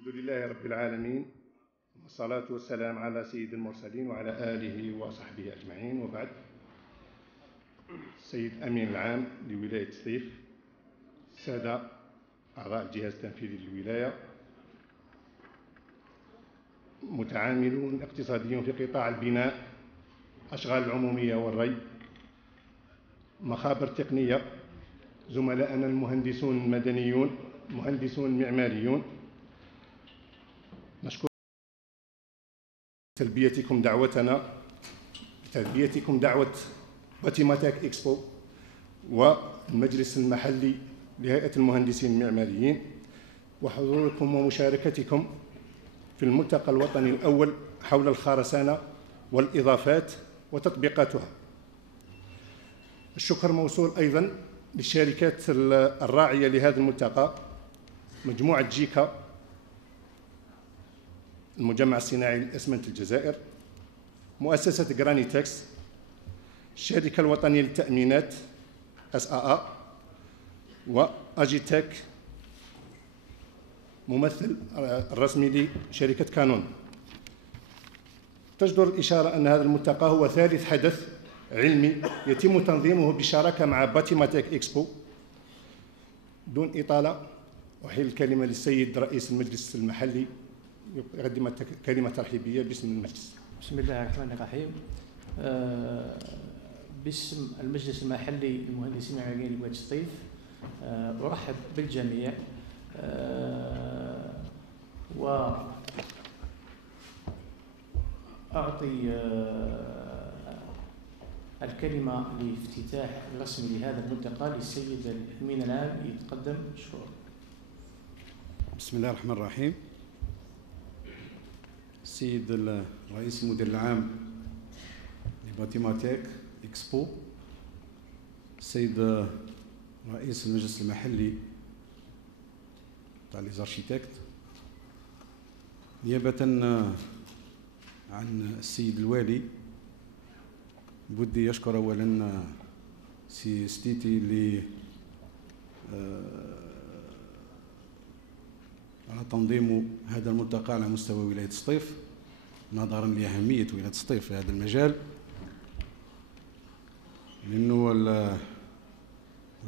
الحمد لله رب العالمين، والصلاة والسلام على سيد المرسلين وعلى آله وصحبه أجمعين، وبعد. السيد أمين العام لولاية سطيف، السادة أعضاء الجهاز التنفيذي للولاية، متعاملون اقتصاديون في قطاع البناء، أشغال العمومية والري، مخابر تقنية، زملائنا المهندسون المدنيون، مهندسون معماريون، نشكر تلبيتكم دعوة باتيماتيك إكسبو والمجلس المحلي لهيئة المهندسين المعماريين، وحضوركم ومشاركتكم في الملتقى الوطني الأول حول الخرسانة والإضافات وتطبيقاتها. الشكر موصول أيضا للشركات الراعية لهذا الملتقى: مجموعة جيكا، المجمع الصناعي للأسمنت الجزائر، مؤسسة جرانيتكس، الشركة الوطنية للتأمينات SAA، وأجيتك ممثل الرسمي لشركة كانون. تجدر الإشارة أن هذا الملتقى هو ثالث حدث علمي يتم تنظيمه بالشراكة مع باتيماتيك إكسبو. دون إطالة أحيل الكلمة للسيد رئيس المجلس المحلي يقدم كلمة ترحيبية باسم المجلس. بسم الله الرحمن الرحيم. باسم المجلس المحلي للمهندسين المعماريين لولاية سطيف أرحب بالجميع وأعطي الكلمة لافتتاح الرسمي لهذا الملتقى للسيد الأمين العام يتقدم مشكور. بسم الله الرحمن الرحيم. السيد الرئيس المدير العام لباتيماتيك إكسبو، السيد رئيس المجلس المحلي تاع لي زارشيتكت، نيابة عن السيد الوالي بدي يشكر أولا سي ستيتي اللي على تنظيم هذا الملتقى على مستوى ولاية سطيف، نظرا لأهمية ولاية سطيف في هذا المجال، لأنه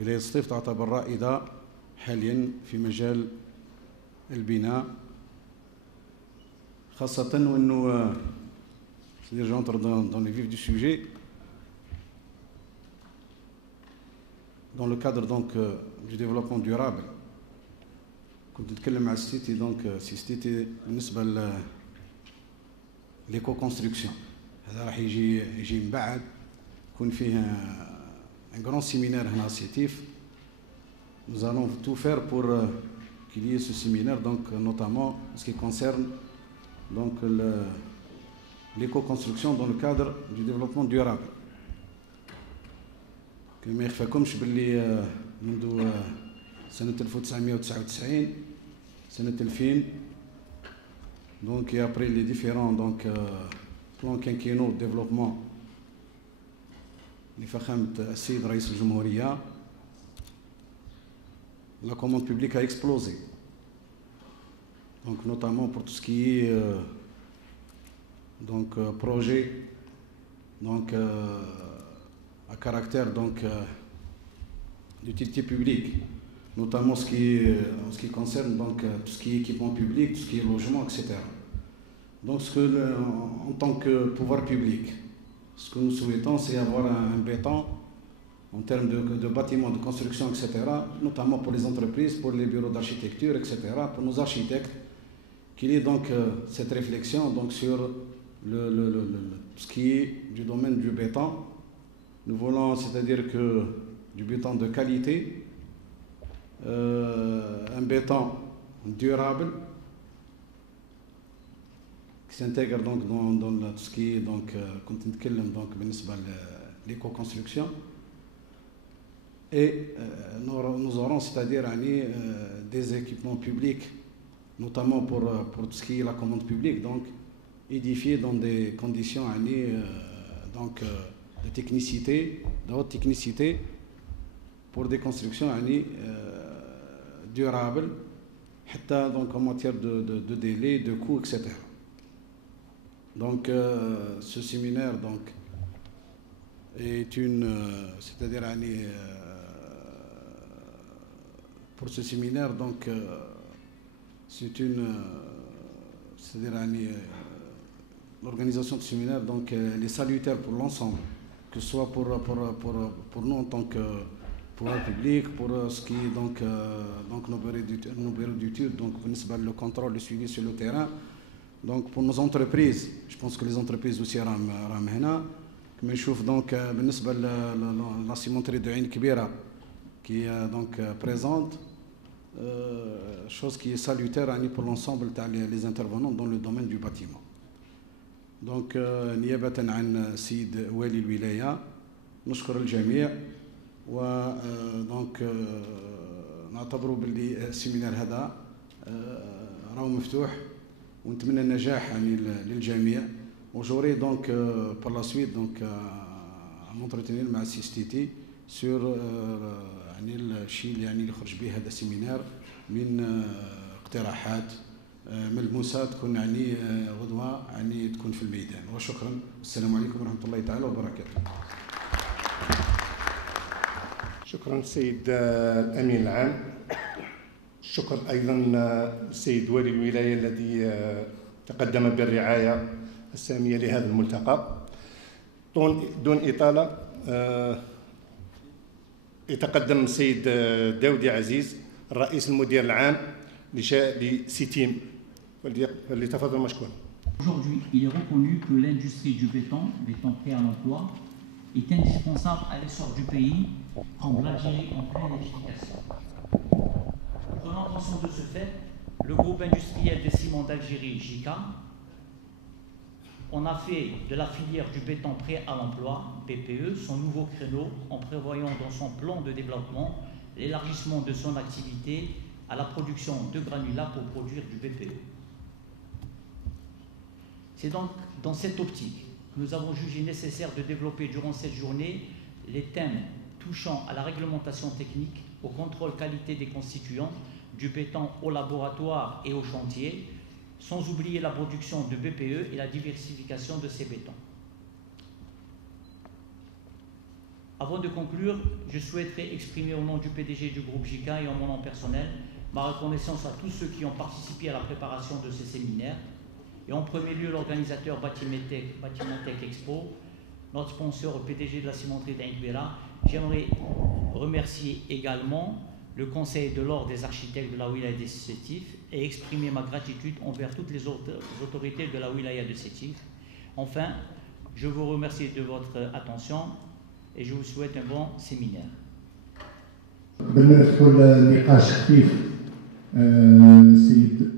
ولاية سطيف تعتبر رائدة حاليا في مجال البناء، خاصة وأنه c'est-à-dire j'entre dans le vif du sujet dans le cadre donc du développement durable. كنت نتكلم مع ستيتي دونك سي ستيتي بالنسبه ليكو كونستركسيون، هذا راح يجي من بعد، يكون فيه ان غران سيمينار هنا سيتيف. Nous allons tout faire pour qu'il y ait ce séminaire, donc notamment en ce qui concerne donc l'éco-construction dans le cadre du développement durable. كما يخفاكمش باللي منذ سنة 1999 سنة 2000 donc et après les différents donc plans quinquennaux de développement لفخامة السيد رئيس الجمهورية، la commande publique a explosé, donc notamment pour tout ce qui est donc projet donc à caractère donc d'utilité publique, notamment ce qui concerne donc tout ce qui est équipement public, tout ce qui est logement, etc. Donc en tant que pouvoir public, ce que nous souhaitons, c'est avoir un béton en termes de bâtiments, de construction, etc., notamment pour les entreprises, pour les bureaux d'architecture, etc., pour nos architectes, qu'il y ait donc cette réflexion donc sur ce qui est du domaine du béton. Nous voulons, c'est-à-dire que du béton de qualité, un béton durable qui s'intègre donc dans tout ce qui est donc كنت نتكلم donc بالنسبة l'éco-construction, et nous aurons, c'est-à-dire des équipements publics, notamment pour tout ce qui est la commande publique, donc édifiés dans des conditions donc de technicité, de haute technicité, pour des constructions durables donc en matière de délai, de coûts, etc. Donc ce séminaire donc, est c'est-à-dire pour ce séminaire donc c'est-à-dire l'organisation de séminaire donc elle est salutaire pour l'ensemble, que ce soit pour nous en tant que pouvoir public, pour ce qui est donc nos bureaux d'études, donc le contrôle, le suivi sur le terrain, donc pour nos entreprises. Je pense que les entreprises aussi راهم هنا كما نشوف donc بالنسبه la cimenterie de Ain Kbira qui est donc présente, chose qui est salutaire pour l'ensemble des intervenants dans le domaine du bâtiment. Donc نيابة عن سيد والي الولاية نشكر الجميع، و دونك نعتبروا باللي السيمينار هذا راهو مفتوح، ونتمنى النجاح للجميع. وجوري دونك par la suite donc m'entretenir مع CSTT sur الشيء اللي يخرج به هذا السيمينار من اقتراحات ملموسة تكون غدوة تكون في الميدان. وشكرا، والسلام عليكم ورحمة الله تعالى وبركاته. شكرا السيد الأمين العام. الشكر أيضا السيد والي الولاية الذي تقدم بالرعاية السامية لهذا الملتقى. دون إطالة يتقدم السيد داودي عزيز الرئيس المدير العام لسيتيم، فليتفضل مشكور. Aujourd'hui, il est reconnu que l'industrie du béton prêt à l'emploi, est indispensable à l'essor du pays, prendre l'Algérie en pleine édification. Prenant conscience de ce fait, le groupe industriel de ciment d'Algérie, JICA, on a fait de la filière du béton prêt à l'emploi, BPE, son nouveau créneau en prévoyant dans son plan de développement l'élargissement de son activité à la production de granulats pour produire du BPE. C'est donc dans cette optique que nous avons jugé nécessaire de développer durant cette journée les thèmes touchant à la réglementation technique, au contrôle qualité des constituants, du béton au laboratoire et au chantier, sans oublier la production de BPE et la diversification de ces bétons. Avant de conclure, je souhaiterais exprimer au nom du PDG du groupe JICA et en mon nom personnel ma reconnaissance à tous ceux qui ont participé à la préparation de ce séminaire, et en premier lieu l'organisateur Batimatec Expo, notre sponsor PDG de la cimenterie d'Ain Kbira. J'aimerais remercier également le Conseil de l'Ordre des architectes de la wilaya de Sétif et exprimer ma gratitude envers toutes les autorités de la wilaya de Sétif. Enfin, je vous remercie de votre attention et je vous souhaite un bon séminaire. السيد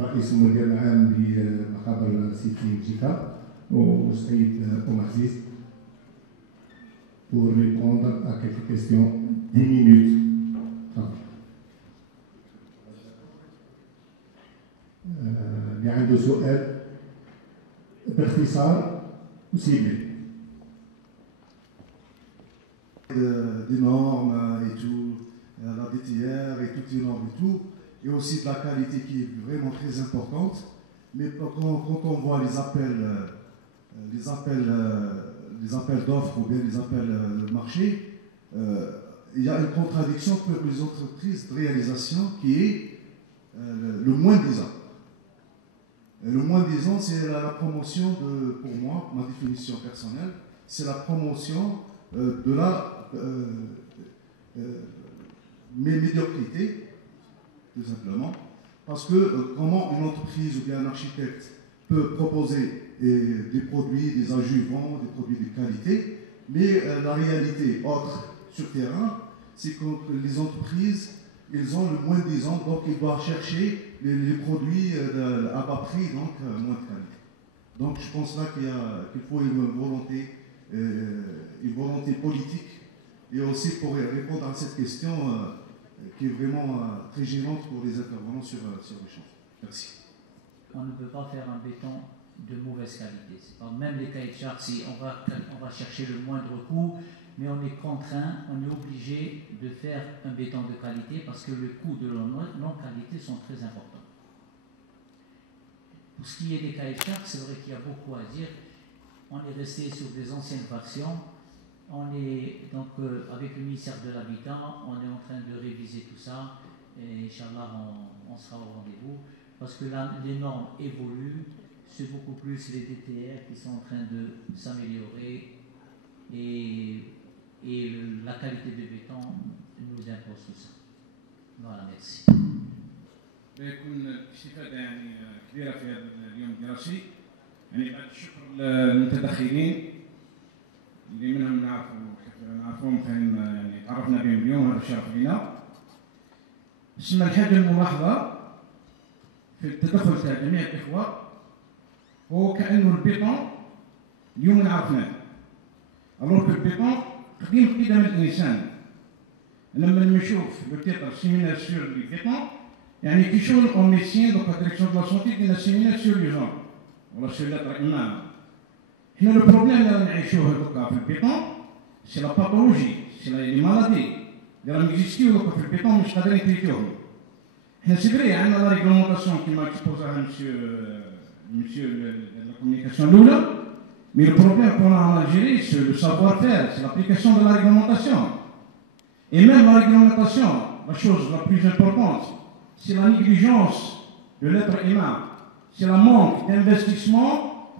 رئيس المدير العام لمخابر سيتي جيكا والسيد أم عزيز pour répondre à quelques questions 10 minutes. اللي عنده سؤال باختصار وسيبي. Des normes et tout, la DTR et toutes les normes et tout, et aussi de la qualité qui est vraiment très importante. Mais quand on voit les appels d'offres ou bien les appels de marché, il y a une contradiction pour les entreprises de réalisation qui est le moins disant. Le moins disant, c'est la promotion pour moi, ma définition personnelle, c'est la promotion de la médiocrité, tout simplement, parce que comment une entreprise ou bien un architecte peut proposer des produits, des adjuvants, des produits de qualité, mais la réalité autre sur terrain, c'est que les entreprises, ils ont le moins disant, donc ils doivent chercher les produits à bas prix, donc moins de qualité. Donc je pense là qu'il faut une volonté politique, et aussi pour répondre à cette question qui est vraiment très gênante pour les intervenants sur les champs. Merci. On ne peut pas faire un béton de mauvaise qualité. Même les cahiers de charges, si on va chercher le moindre coût, mais on est contraint, on est obligé de faire un béton de qualité parce que les coûts de non-qualité sont très importants. Pour ce qui est des cahiers de charges, c'est vrai qu'il y a beaucoup à dire. On est resté sur des anciennes factions. On est donc avec le ministère de l'Habitat, on est en train de réviser tout ça et Inch'Allah on sera au rendez-vous parce que là les normes évoluent, c'est beaucoup plus les DTR qui sont en train de s'améliorer et la qualité de béton nous impose tout ça. Voilà, merci. بيكون استفادة يعني كبيرة في هذا اليوم الدراسي. يعني بعد الشكر للمتدخلين اللي منهم نعرفوهم كان يعني تعرفنا بهم اليوم، هذا شرف لنا. ثم الحاجة الملاحظة في التدخل تاع جميع الإخوة هو كأنه البيطون اليوم عرفناه. الوغ البيطون قديم قدم الإنسان. لما نشوف لو تيتر سيمينار سور لي بيطون يعني كي شغل اون ميسيان دو لا ديريكسيون دو لا سونتي دينا سيمينار سور لي جون ولا سور لاتر إمام. حنا لو بروبليم اللي نعيشوه دوكا في البيطون سي لا باثولوجي، سي لي مالادي اللي راهم اكزيستيو دوكا في البيطون مش قادرين تريتوهم. حنا سي فري عندنا لا ريغلومونطاسيون كيما اكسبوزاها مسيو لا كومونيكاسيون الاولى، مي لو بروبليم كون en Algérie c'est le savoir-faire, c'est l'application de la réglementation. Et même la réglementation, la chose la plus importante, c'est la négligence de l'être humain, c'est le manque d'investissement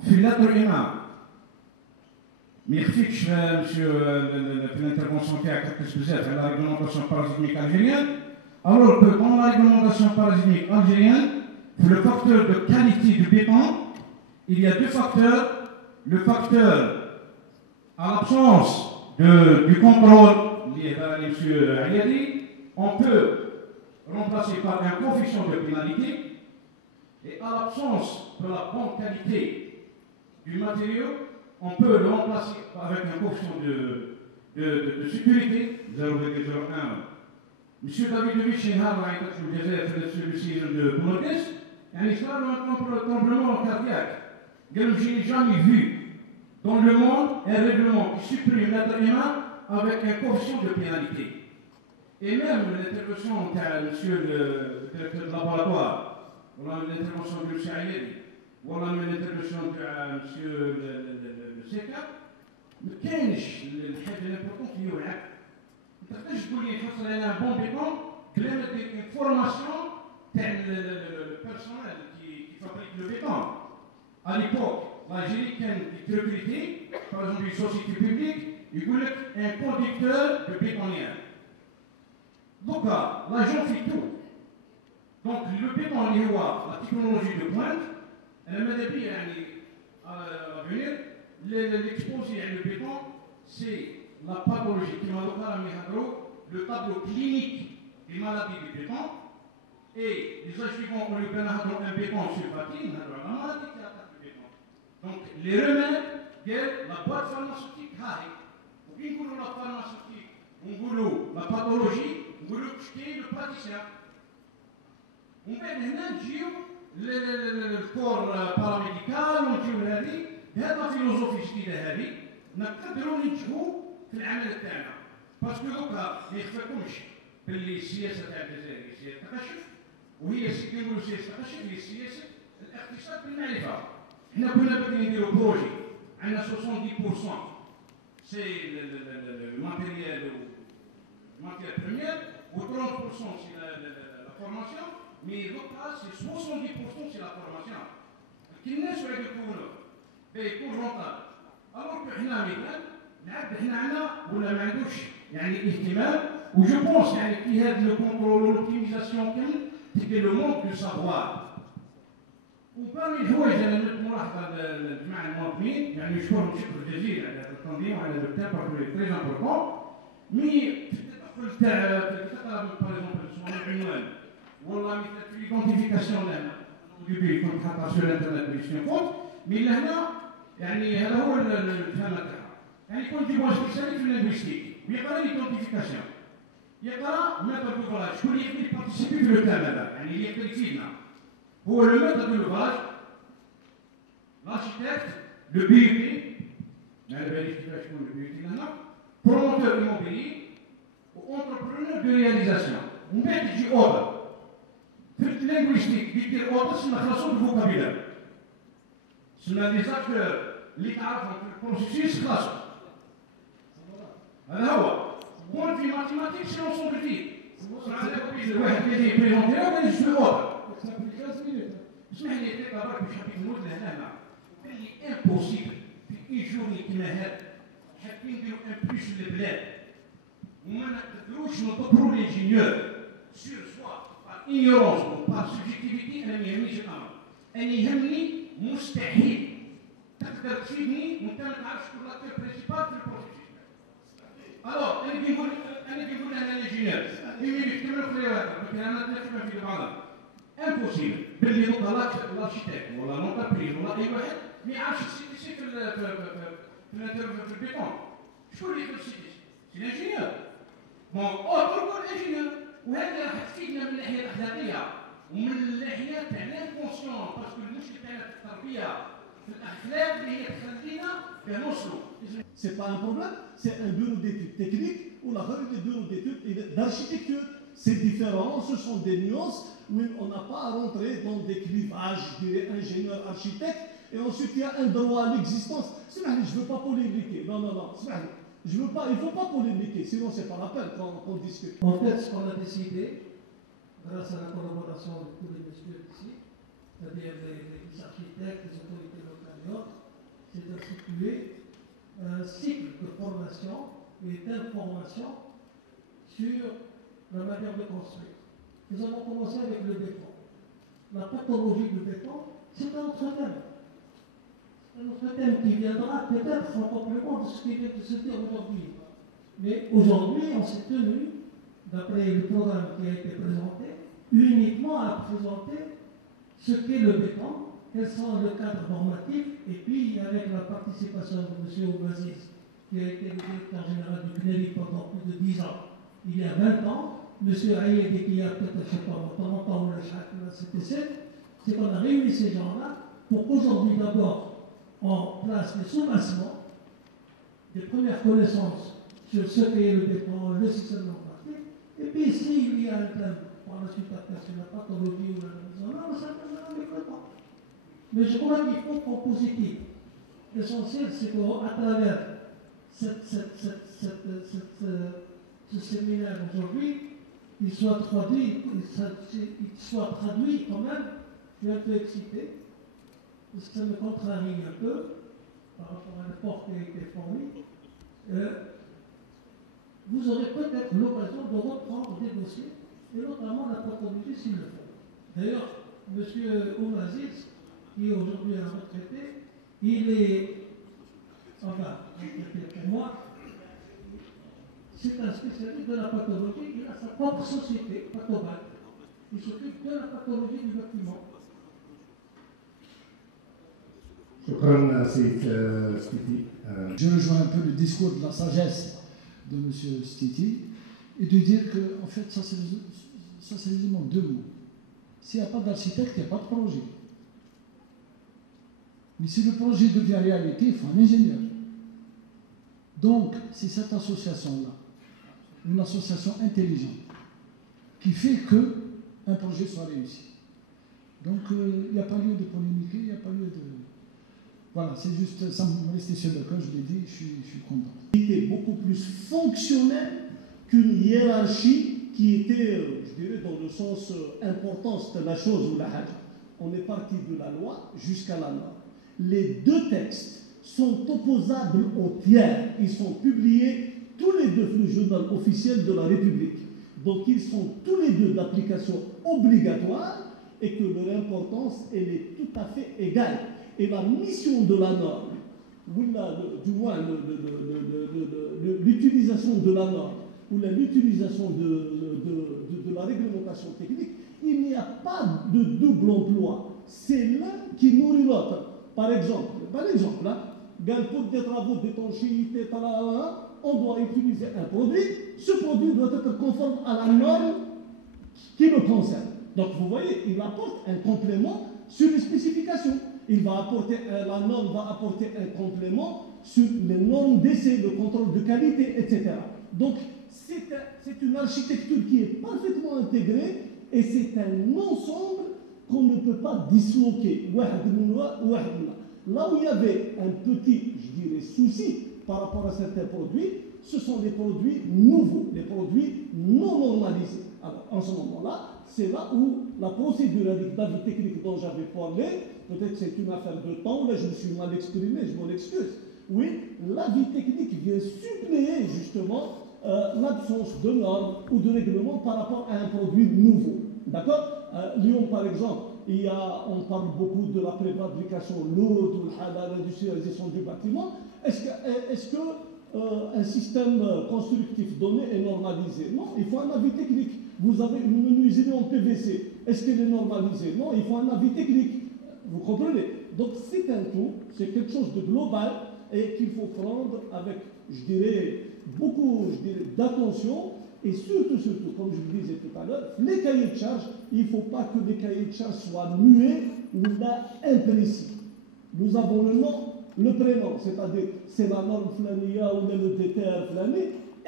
في l'être humain. ما يخفيكش مسيو في الانترفونسيون تاعك ركز بزاف على لا ريغلومونطاسيون بارازيتميك الجيريان. Alors que dans la réglementation parasimique algérienne, pour le facteur de qualité du béton, il y a deux facteurs. Le facteur à l'absence du contrôle lié à M. Ayadi, on peut remplacer par un coefficient de pénalité. Et à l'absence de la bonne qualité du matériau, on peut le remplacer avec un coefficient de sécurité, 0,01. Monsieur Davidovich Chenhar a été le celui-ci de Boulogès, et il sera un tremblement cardiaque. Je n'ai jamais vu dans le monde un règlement qui supprime l'être humain avec un coefficient de pénalité. Et même l'intervention de monsieur le directeur de laboratoire, ou l'intervention de monsieur Ayedi, ou l'intervention de monsieur le SECA, ما كانش الحاجه الامبورطون في يوعك. ما تقدرش تقول لي خاص لنا بون بيكون بلا ما دير اون فورماسيون تاع البيرسونيل كي فابريك لو بيكون. À l'époque, l'Algérie qui recrutait, par exemple une société publique, il voulait un conducteur de bétonnière. Donc là, l'agent fait tout. Donc le béton, la technologie de pointe, elle m'a dit à venir, l'exposé à le béton, c'est la pathologie qui m'a donné le tableau clinique des maladies du béton. Et les agents ont eu un béton sulfatine, la maladie qui attaque le béton. Donc les remèdes de la boîte pharmaceutique, ou bien la pharmaceutique, on voulait la pathologie, on voulait le praticien. On va dire le corps paramédical, on dit هذه بهذا فيلوزوفي جديده هذه نقدروا ننجحوا في العمل تاعنا. باسكو دوكا ما يخفاكمش باللي السياسه تاع الجزائر هي سياسه تقشف، وهي كيقولوا سياسه تقشف هي سياسه الاقتصاد بالمعرفه. حنا كنا باغيين نديروا بروجي عندنا 70% سي الماتيريال بريمير و 30% سي لا فورماسيون. مي دوكا سي 70% سي لا فورماسيون. كي الناس واعي يكونوا بيكون رونطابل. الوغ حنا مثال نعد حنا عندنا ولا ما عندوش يعني اهتمام. وجو بونس يعني في هذا لو كونترول والاوبتيميزاسيون كامل تلقى لو مونك دو سافوار. وبارمي الحوايج انا درت ملاحظه للجماعه المواطنين، يعني نشكرهم شكر جزيل على هذا التنظيم وعلى هذا التاب باسكو تري امبورطون. مي في التدخل تاع باغ اكزومبل العنوان والله مثل في ليدونتيفيكاسيون لهنا ديبي كنت حاطها سور الانترنت باش نفوت. مي لهنا يعني هذا هو الفهم تاعها. يعني كون تجيبوا سبيسياليست في اللينغويستيك ويقرا ليدونتيفيكاسيون، يقرا ميثود دو فالاج. شكون اللي يقدر يبارتيسيبي في لو تام هذا، يعني اللي يقدر يفيدنا هو لو ميثود دو فالاج، لارشيتكت، لو بي يو تي. ما على باليش كيفاش يكون لو بي يو تي لهنا. promoteur immobilier ou entrepreneur de réalisation. On met du ordre. في linguistique بيدير ordre سمى خلاصون الفوكابيلار. سمى لي زاكتور اللي تعرفهم في البروسيسيس خلاص. هذا هو. كون في ماتيماتيك سي لونسون فيه. الواحد يجي يبريزونتي ولا يجي اوردر. اسمح لي برك باش حبيت نقول لهنا قال لي امبوسيبل في اي جورني كيما هذا حابين نديرو ان بلوس للبلاد وما نقدروش نضربوا لينجينيور سور سوا بار ايغنورونس او بار سوبجيكتيفيتي. انا ما يهمنيش الامر، انا يهمني مستحيل تقدر تفيدني وانت ما تعرفش كل لاكتور برينسيبال في البروسيس. الوغ انا كنقول انا انجينيور يمين يكمل خيارات ولكن انا نتفق في بعضها امبوسيبل باللي نوطا لارشيتيك ولا نوطابريز ولا اي واحد ما يعرفش السي في البيتون. شكون اللي يدير السي سي الانجينيور. بون اوتر انجينيور وهذا راح تفيدنا من الناحيه الاخلاقيه ومن الناحيه تاع لانكونسيون باسكو المشكل تاعنا في التربيه في الاخلاق اللي هي تخلينا نوصلوا. C'est pas un problème, c'est un bureau d'études techniques ou la revue des bureaux d'études d'architecture. C'est différent, ce sont des nuances où on n'a pas à rentrer dans des clivages, je dirais ingénieur, architecte, et ensuite il y a un droit à l'existence. Je ne veux pas polémiquer, non, je veux pas, il ne faut pas polémiquer, sinon c'est pas la peine qu'on discute. En fait, ce qu'on a décidé, grâce à la collaboration de tous les messieurs ici, c'est-à-dire les architectes, les autorités locales et autres, c'est d'instituer un cycle de formation et d'information sur la manière de construire. Nous avons commencé avec le béton. La pathologie du béton, c'est un autre thème. C'est un autre thème qui viendra peut-être en complément de ce qui vient de se dire aujourd'hui. Mais aujourd'hui, on s'est tenu, d'après le programme qui a été présenté, uniquement à présenter ce qu'est le béton, quels sont le cadre normatif, et puis avec la participation de M. Ouaziz, qui a été le directeur général du CNELI pendant plus de 10 ans, il y a 20 ans, M. Aïed, qui a peut-être, je ne sais pas, longtemps, c'est qu'on a réuni ces gens-là pour qu'aujourd'hui, d'abord, on place les soubassements, des premières connaissances sur ce qu'est le béton, le système normatif, et puis s'il y a un thème par la suite après sur la pathologie ou la mise en œuvre, ça viendra avec le temps. Mais je crois qu'il faut qu'on positive. L'essentiel, c'est qu'à travers ce séminaire aujourd'hui, il soit traduit quand même. Je suis un peu excité, parce que ça me contrarie un peu par rapport à l'effort qui a été fourni. Vous aurez peut-être l'occasion de reprendre des dossiers, et notamment la pathologie s'il le faut. D'ailleurs, M. Ouaziz, qui est aujourd'hui à la retraité, il est, enfin, pour moi, c'est un spécialiste de la pathologie, il a sa propre société, Pathobac, il s'occupe de la pathologie du bâtiment. Je rejoins un peu le discours de la sagesse de M. Stiti et de dire que, en fait, ça c'est résument deux mots. S'il n'y a pas d'architecte, il n'y a pas de projet. Mais si le projet devient réalité, il faut un ingénieur. Donc, c'est cette association-là, une association intelligente, qui fait qu'un projet soit réussi. Donc, il n'y a pas lieu de polémiquer, il n'y a pas lieu de... Voilà, c'est juste, ça me restait sur le cœur, je l'ai dit, je suis content. Il était beaucoup plus fonctionnel qu'une hiérarchie qui était, je dirais, dans le sens importance de la chose ou la hajj. On est parti de la loi jusqu'à la norme. Les deux textes sont opposables au tiers. Ils sont publiés tous les deux dans le journal officiel de la République. Donc ils sont tous les deux d'application obligatoire et que leur importance, elle est tout à fait égale. Et la mission de la norme, ou du moins l'utilisation de la norme, ou l'utilisation de la réglementation technique, il n'y a pas de double emploi. C'est l'un qui nourrit l'autre. Par exemple, là, pour des travaux d'étanchéité, on doit utiliser un produit. Ce produit doit être conforme à la norme qui le concerne. Donc vous voyez, il apporte un complément sur les spécifications. la norme va apporter un complément sur les normes d'essai, le contrôle de qualité, etc. Donc, c'est une architecture qui est parfaitement intégrée et c'est un ensemble qu'on ne peut pas disloquer. Là où il y avait un petit, je dirais, souci par rapport à certains produits, ce sont les produits nouveaux, les produits non normalisés. Alors, en ce moment-là, c'est là où la procédure avec d'avis technique dont j'avais parlé, peut-être c'est une affaire de temps, là je me suis mal exprimé, je m'en excuse. Oui, l'avis technique vient suppléer justement l'absence de normes ou de règlements par rapport à un produit nouveau. D'accord? Lyon, par exemple, on parle beaucoup de la préfabrication lourde, de l'industrialisation du bâtiment. Est-ce que un système constructif donné est normalisé? Non, il faut un avis technique. Vous avez une menuiserie en PVC. Est-ce qu'elle est normalisée? Non, il faut un avis technique. Vous comprenez? Donc c'est un tout, c'est quelque chose de global et qu'il faut prendre avec, je dirais, beaucoup d'attention et surtout, comme je le disais tout à l'heure, les cahiers de charges, il ne faut pas que les cahiers de charges soient muets ou là imprécis. Nous avons le nom, le prénom, c'est-à-dire c'est la norme flania ou le DTR flani,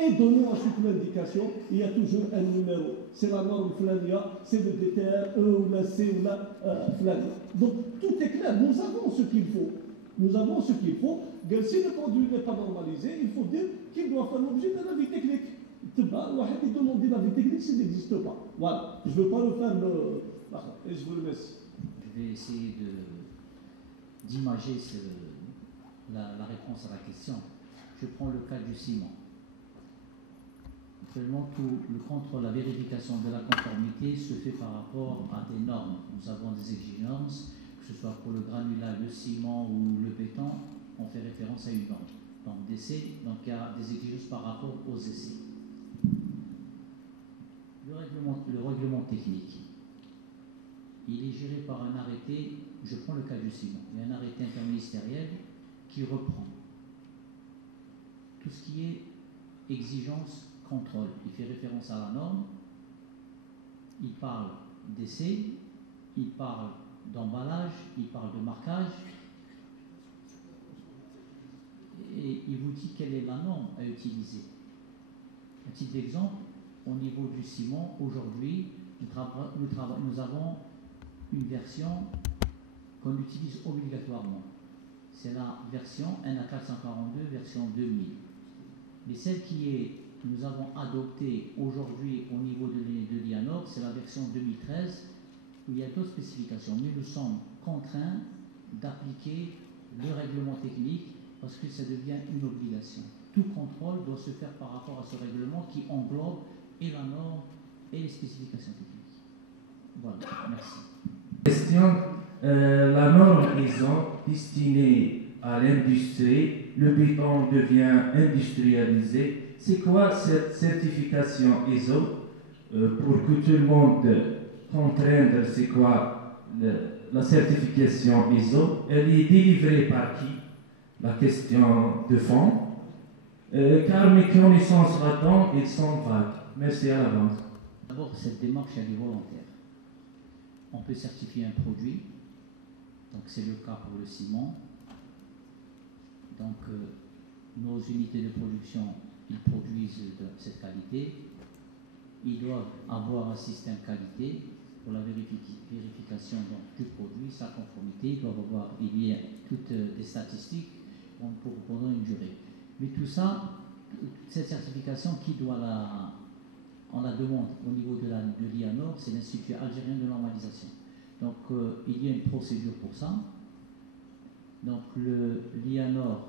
et donner ensuite l'indication, il y a toujours un numéro. C'est la norme flania, c'est le DTR E ou la C ou la flania. Donc tout est clair, nous avons ce qu'il faut. Nous avons ce qu'il faut. Si le produit n'est pas normalisé, il faut dire qu'il doit faire l'objet d'un avis technique. Il demande l'avis technique s'il n'existe pas. Voilà. Je ne veux pas refaire le. Et je vous le laisse. Je vais essayer d'imager la réponse à la question. Je prends le cas du ciment. Actuellement, tout le contrôle, la vérification de la conformité se fait par rapport à des normes. Nous avons des exigences, que ce soit pour le granulat, le ciment ou le béton, on fait référence à une norme. Donc d'essai, donc il y a des exigences par rapport aux essais. Le règlement technique, il est géré par un arrêté, je prends le cas du ciment, il y a un arrêté interministériel qui reprend tout ce qui est exigence, contrôle. Il fait référence à la norme, il parle d'essai, il parle d'emballage, il parle de marquage, et il vous dit quelle est la norme à utiliser. Un petit exemple, au niveau du ciment, aujourd'hui, nous avons une version qu'on utilise obligatoirement. C'est la version NA442, version 2000. Mais celle que nous avons adoptée aujourd'hui au niveau de l'IANOR, c'est la version 2013, où il y a d'autres spécifications. Mais nous sommes contraints d'appliquer le règlement technique parce que ça devient une obligation. Tout contrôle doit se faire par rapport à ce règlement qui englobe et la norme et les spécifications techniques. Voilà, merci. Question, la norme ISO destinée à l'industrie, le béton devient industrialisé. C'est quoi cette certification ISO pour que tout le monde comprenne c'est quoi la certification ISO? Elle est délivrée par qui? La question de fond. Car mes connaissances là-dedans, elles sont vagues. Merci à l'avance. D'abord, cette démarche, elle est volontaire. On peut certifier un produit, donc c'est le cas pour le ciment. Donc, nos unités de production, ils produisent de cette qualité. Ils doivent avoir un système qualité pour la vérification donc, du produit, sa conformité. Ils doivent avoir, il y a toutes des statistiques pendant une durée. Mais tout ça, cette certification, qui doit on la demande au niveau de l'IANOR, c'est l'Institut algérien de normalisation. Donc il y a une procédure pour ça. Donc l'IANOR,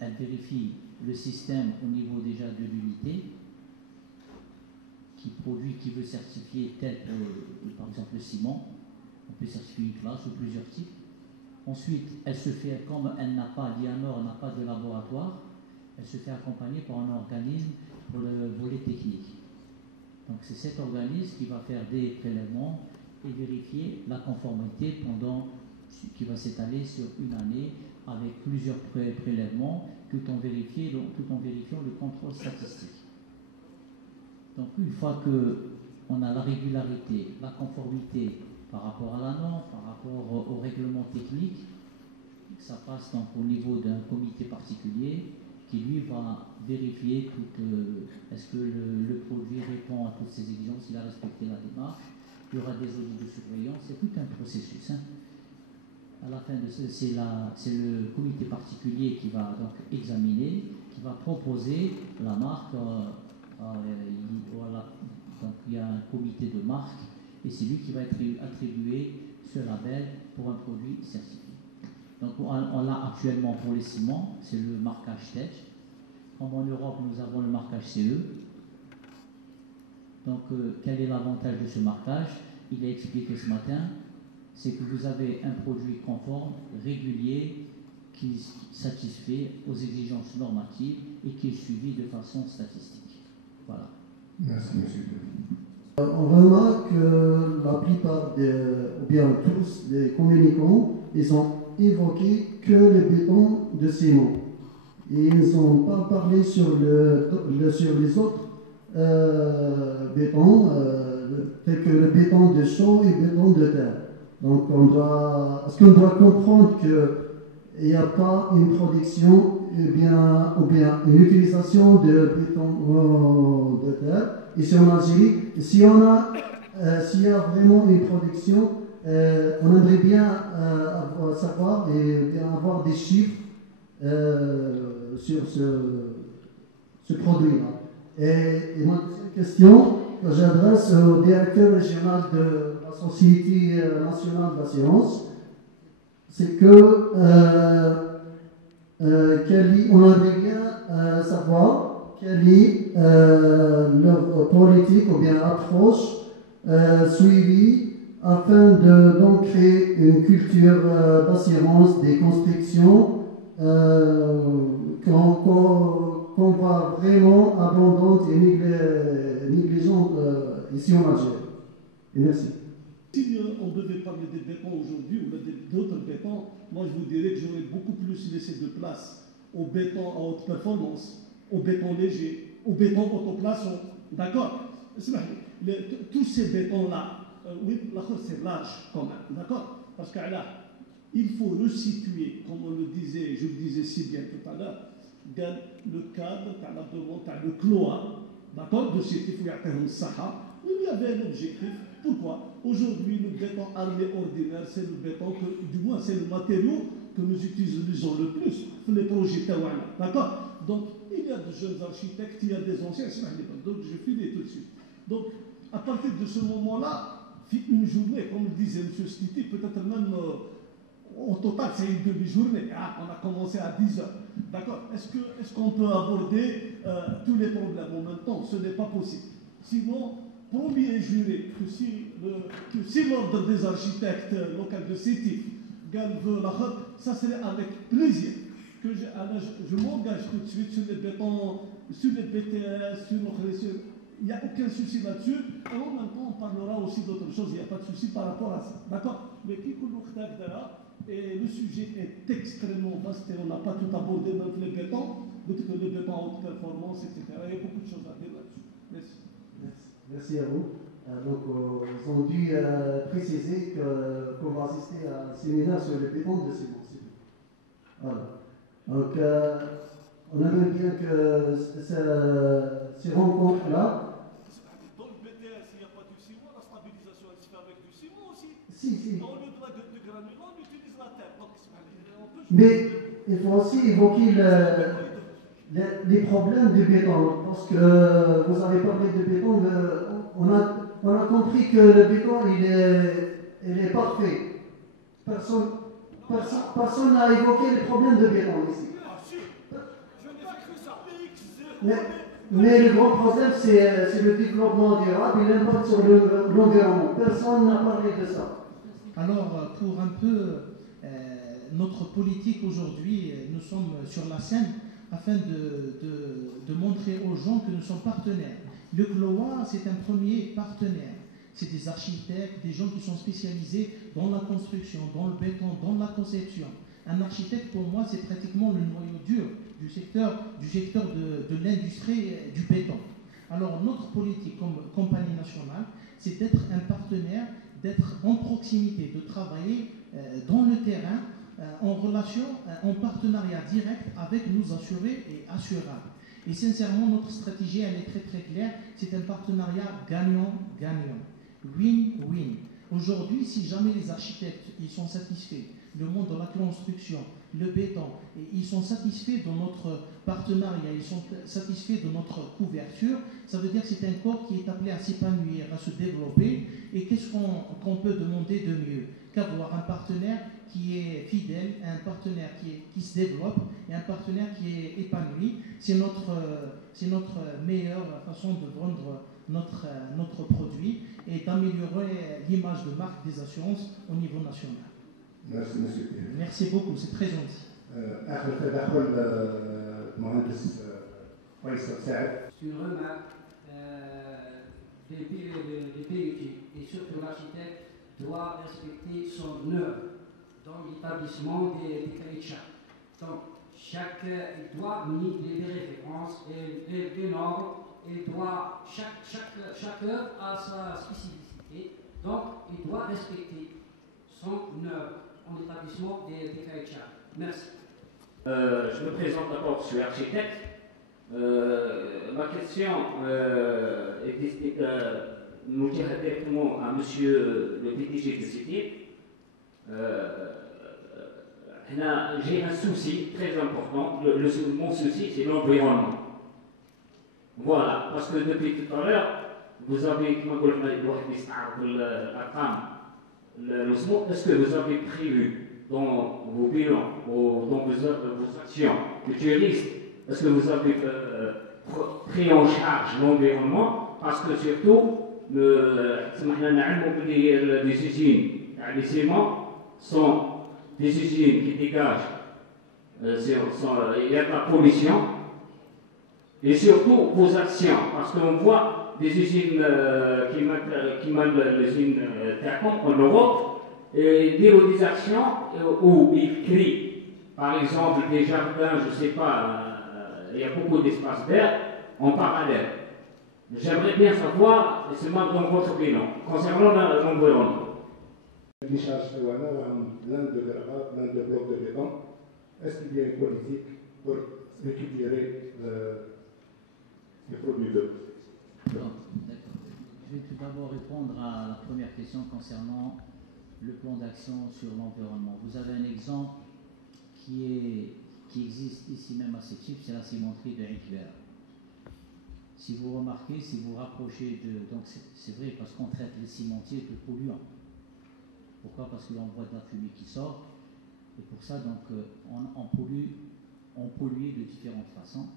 elle vérifie le système au niveau déjà de l'unité qui veut certifier tel, par exemple le ciment. On peut certifier une classe ou plusieurs types. Ensuite, elle se fait, comme l'IANOR n'a pas de laboratoire, elle se fait accompagner par un organisme pour le volet technique. Donc c'est cet organisme qui va faire des prélèvements et vérifier la conformité qui va s'étaler sur une année avec plusieurs prélèvements tout en vérifiant le contrôle statistique. Donc une fois qu'on a la régularité, la conformité par rapport à la norme, par rapport au règlement technique, ça passe donc au niveau d'un comité particulier qui lui va vérifier est-ce que le produit répond à toutes ces exigences, il a respecté la démarche. Il y aura des audits de surveillance, c'est tout un processus. Hein. À la fin de c'est le comité particulier qui va donc examiner, qui va proposer la marque. Donc il y a un comité de marque et c'est lui qui va attribuer ce label pour un produit certifié. Donc on l'a actuellement pour les ciments, c'est le marquage TEJ. Comme en Europe, nous avons le marquage CE. Donc quel est l'avantage de ce marquage? Il a expliqué ce matin, c'est que vous avez un produit conforme, régulier, qui satisfait aux exigences normatives et qui est suivi de façon statistique. Voilà. Merci, monsieur. On remarque que la plupart, ou bien tous, des communicants, ils ont évoqué que le béton de ciment. Et ils n'ont pas parlé sur les autres bétons, tels que le béton de chaux et le béton de terre. Donc est-ce qu'on doit comprendre qu'il n'y a pas une production ou bien une utilisation de béton de terre ici en Algérie? S'il y a vraiment une production, on aimerait bien savoir et bien avoir des chiffres sur ce produit-là. Et ma deuxième question que j'adresse au directeur régional de la Société nationale d'assurance, c'est que on aimerait bien savoir quelle est leur politique ou bien approche suivie afin d'ancrer une culture d'assurance des constructions qu'on voit vraiment abondante et négligente ici en Algérie. Et merci. Si on devait parler des bétons aujourd'hui ou d'autres bétons, moi je vous dirais que j'aurais beaucoup plus laissé de place au béton à haute performance, au béton léger, au béton autoplaçant. D'accord? Tous ces bétons-là, oui, c'est large quand même. D'accord? Parce que là, il faut resituer, comme on le disait, je le disais si bien tout à l'heure, le cadre, le cloa, d'accord, de ces types de Sahara, où il y avait un objectif. Pourquoi? Aujourd'hui, le béton armé ordinaire, c'est le béton du moins, c'est le matériau que nous utilisons le plus pour les projets Tawana. D'accord? Donc, il y a de jeunes architectes, il y a des anciens, donc je finis tout de suite. Donc, à partir de ce moment-là, une journée, comme le disait M. Stiti, peut-être même au total, c'est une demi-journée. On a commencé à 10 heures. D'accord? Est-ce qu'on peut aborder tous les problèmes en même temps? Ce n'est pas possible. Sinon, promis et juré que si l'ordre des architectes locaux de Sétif veut la route, ça serait avec plaisir que je m'engage tout de suite sur les bétons, sur les BTS, sur nos. Il n'y a aucun souci là-dessus. Et en même temps, on parlera aussi d'autres choses. Il n'y a pas de souci par rapport à ça. D'accord? Mais et le sujet est extrêmement vaste et on n'a pas tout abordé, même les bétons, le béton à haute performance, etc. Il y a beaucoup de choses à dire là-dessus. Merci. Merci à vous. Donc, ils ont dû préciser qu'on va assister à un séminaire sur le béton de ciment. Voilà. Donc, on aimerait bien que ces rencontres-là. Dans le BTS, il n'y a pas du ciment, la stabilisation elle se fait avec du ciment aussi. Si. Au lieu de granulats, on utilise la terre. Donc, mais il faut aussi évoquer les problèmes du béton, parce que vous avez parlé de béton, on a compris que le béton il est parfait. Personne n'a évoqué les problèmes de béton ici. Mais le grand problème, c'est le développement durable et l'impact sur l'environnement. Personne n'a parlé de ça. Alors, pour un peu notre politique aujourd'hui, nous sommes sur la scène afin de montrer aux gens que nous sommes partenaires. Le CLOA, c'est un premier partenaire. C'est des architectes, des gens qui sont spécialisés dans la construction, dans le béton, dans la conception. Un architecte, pour moi, c'est pratiquement le noyau dur du secteur de l'industrie du béton. Alors, notre politique comme compagnie nationale, c'est d'être un partenaire, d'être en proximité, de travailler dans le terrain en relation, en partenariat direct avec nos assurés et assurables. Et sincèrement, notre stratégie, elle est très très claire. C'est un partenariat gagnant-gagnant. Win-win. Aujourd'hui, si jamais les architectes ils sont satisfaits, le monde de la construction, le béton, et ils sont satisfaits de notre partenariat, ils sont satisfaits de notre couverture, ça veut dire que c'est un corps qui est appelé à s'épanouir, à se développer. Et qu'est-ce qu'on peut demander de mieux qu'avoir un partenaire qui est fidèle, un partenaire qui se développe et un partenaire qui est épanoui. C'est notre meilleure façon de vendre notre produit et d'améliorer l'image de marque des assurances au niveau national. Merci, monsieur Pierre. Merci beaucoup, c'est très gentil. آخر تدخل المهندس فيصل سعد. Une remarque, les PET et surtout l'architecte doit respecter son œuvre dans l'établissement des cahiers de charges. Donc, il doit mener des références et des normes, et chaque œuvre a sa spécificité. Donc, il doit respecter son œuvre en établissement des cahiers de charges. Merci. Je me présente d'abord, je suis architecte. Ma question est nous dire directement à monsieur le PDG de Cité. J'ai un souci très important. Mon souci, c'est l'environnement. Voilà, parce que depuis tout à l'heure, vous avez, est-ce que vous avez prévu dans vos bilans, dans vos actions futuristes, est-ce que vous avez pris en charge l'environnement? Parce que surtout, les usines, les ciments sont des usines qui dégagent, il y a de la pollution, et surtout vos actions, parce qu'on voit des usines qui mènent l'usine Tercom en Europe, et des actions où ils créent, par exemple, des jardins, je ne sais pas, il y a beaucoup d'espaces verts en parallèle. J'aimerais bien savoir, c'est dans votre bilan, concernant l'environnement. L'un de blocs de béton, est-ce qu'il y a une politique pour récupérer les produits d'eau? D'accord. Je vais tout d'abord répondre à la première question concernant le plan d'action sur l'environnement. Vous avez un exemple qui existe ici même à cette chiffre, c'est la cimenterie de Hinkler. Si vous remarquez, si vous rapprochez de... Donc c'est vrai parce qu'on traite les cimentiers de polluants. Pourquoi? Parce que l'on voit de la fumée qui sort. Et pour ça, donc, on pollue de différentes façons.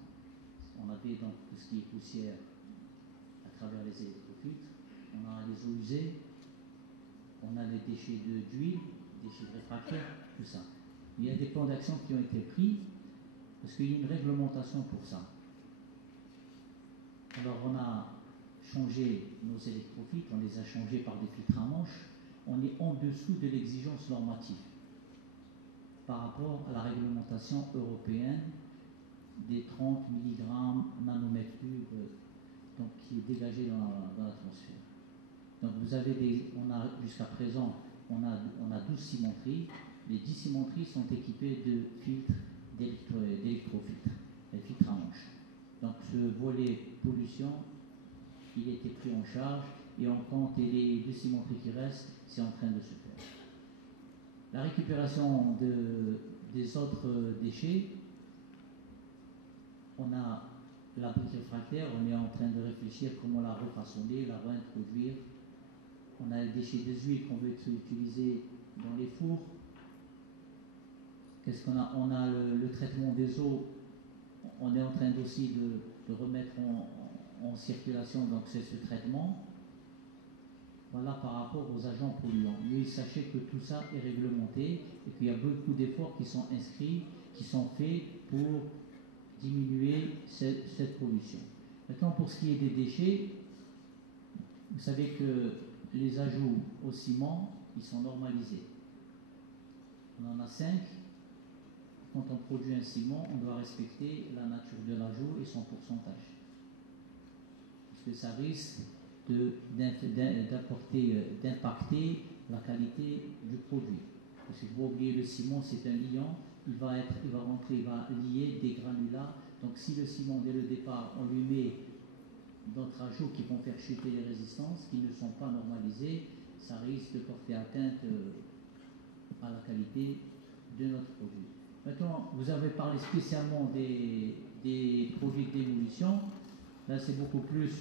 On a donc tout ce qui est poussière à travers les électrofiltres. On a les eaux usées. On a les déchets d'huile, déchets de réfractaires, tout ça. Il y a des plans d'action qui ont été pris parce qu'il y a une réglementation pour ça. Alors on a changé nos électrofiltres, on les a changés par des filtres à manche. On est en dessous de l'exigence normative par rapport à la réglementation européenne des 30 mg nanomètres cubes donc, qui est dégagée dans l'atmosphère. Donc vous avez jusqu'à présent, on a 12 cimenteries. Les 10 cimenteries sont équipées de filtres d'électrofiltres, des filtres à manche. Donc ce volet pollution, il a été pris en charge et on compte les 2 cimenteries qui restent, c'est en train de se faire. La récupération des autres déchets, on a la brique réfractaire, on est en train de réfléchir comment la refaçonner, la réintroduire. On a les déchets des huiles qu'on veut utiliser dans les fours. Qu'est-ce qu'on a? On a le traitement des eaux. On est en train aussi de remettre en circulation donc c'est ce traitement. Voilà par rapport aux agents polluants. Mais sachez que tout ça est réglementé et qu'il y a beaucoup d'efforts qui sont inscrits, qui sont faits pour diminuer cette pollution. Maintenant, pour ce qui est des déchets, vous savez que les ajouts au ciment, ils sont normalisés. On en a 5. Quand on produit un ciment, on doit respecter la nature de l'ajout et son pourcentage. Parce que ça risque d'impacter la qualité du produit. Parce qu'il faut oublier, le ciment, c'est un liant. Il va rentrer, il va lier des granulats. Donc si le ciment, dès le départ, on lui met d'autres ajouts qui vont faire chuter les résistances, qui ne sont pas normalisées, ça risque de porter atteinte à la qualité de notre produit. Maintenant, vous avez parlé spécialement des produits de démolition. Là, c'est beaucoup plus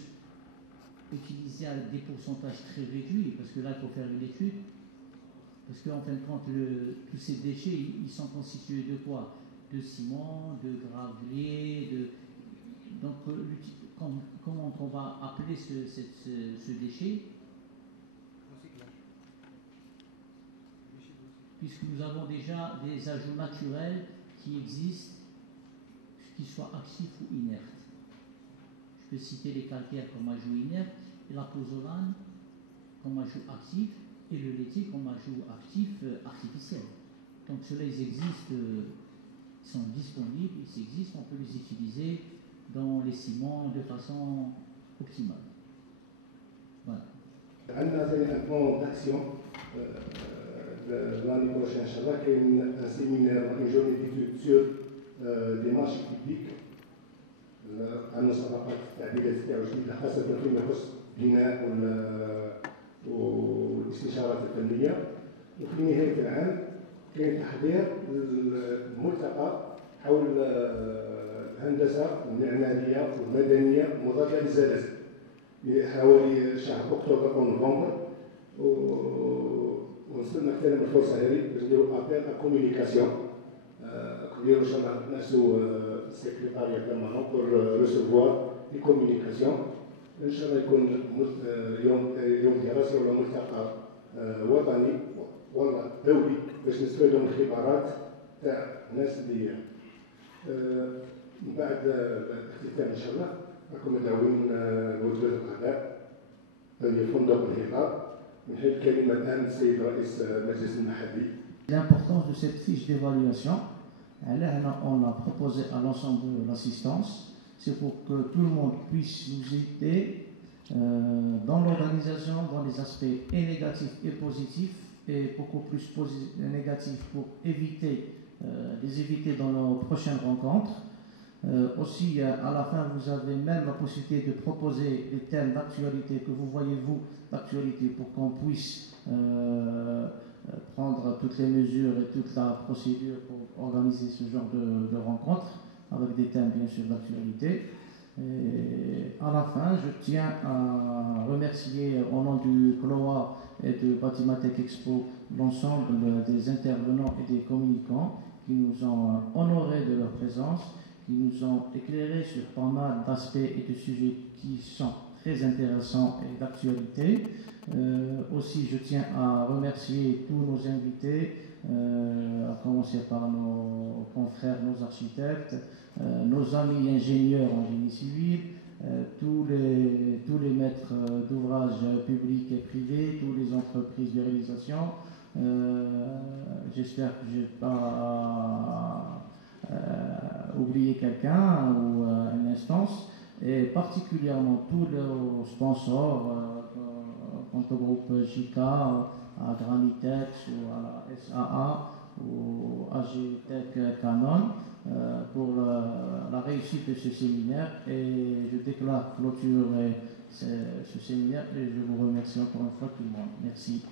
utilisé à des pourcentages très réduits, parce que là, il faut faire une étude. Parce qu'en fin de compte, tous ces déchets, ils sont constitués de quoi? De ciment, de gravier, donc comment on va appeler ce déchet? Puisque nous avons déjà des ajouts naturels qui existent, qu'ils soient actifs ou inertes. Je peux citer les calcaires comme ajout inerte, et la pozzolane comme ajout actif, et le laitier comme ajout actif artificiel. Donc ceux-là, ils existent, ils sont disponibles, ils existent, on peut les utiliser dans les ciments de façon optimale. Voilà. Un plan d'action. L'année prochaine, Inch'Allah, qu'il y ait un séminaire, une journée d'études sur les marchés publics. أنا صراحة التعديلات تاعو جديدة خاصة فيما يخص البناء والاستشارات الفنية. وفي نهاية العام كاين تحضير الملتقى حول الهندسة المعمارية والمدنية المضادة للزلازل حوالي شهر أكتوبر أو نوفمبر. ونستنى نغتنم الفرصة هذه باش نديرو ابيل ا كومونيكاسيون نديرو ان شاء الله ناسو السكرتاريا بيرمانون بور ريسيفوار دي كومونيكاسيون. ان شاء الله يكون يوم دراسي ولا ملتقى وطني ولا دولي باش نستفادوا من الخبرات تاع الناس اللي من بعد الاختتام ان شاء الله راكم مدعوين لوجبة الغداء في فندق الهلال. L'importance de cette fiche d'évaluation, on l'a proposée à l'ensemble de l'assistance, c'est pour que tout le monde puisse nous aider dans l'organisation, dans les aspects et négatifs et positifs, et beaucoup plus négatifs pour les éviter dans nos prochaines rencontres. Aussi, à la fin, vous avez même la possibilité de proposer des thèmes d'actualité que vous voyez, vous, d'actualité, pour qu'on puisse prendre toutes les mesures et toute la procédure pour organiser ce genre de rencontres, avec des thèmes, bien sûr, d'actualité. Et à la fin, je tiens à remercier au nom du CLOA et de Batimatech Expo l'ensemble des intervenants et des communicants qui nous ont honorés de leur présence, qui nous ont éclairés sur pas mal d'aspects et de sujets qui sont très intéressants et d'actualité. Aussi, je tiens à remercier tous nos invités, à commencer par nos confrères, nos architectes, nos amis ingénieurs en génie civil, tous les maîtres d'ouvrage publics et privés, toutes les entreprises de réalisation. J'espère que je n'ai pas oublié quelqu'un ou une instance, et particulièrement tous les sponsors, quant au groupe JICA, à Granitex ou à la SAA ou à AGTech Canon pour la réussite de ce séminaire. Et je déclare clôturer ce séminaire et je vous remercie encore une fois tout le monde. Merci.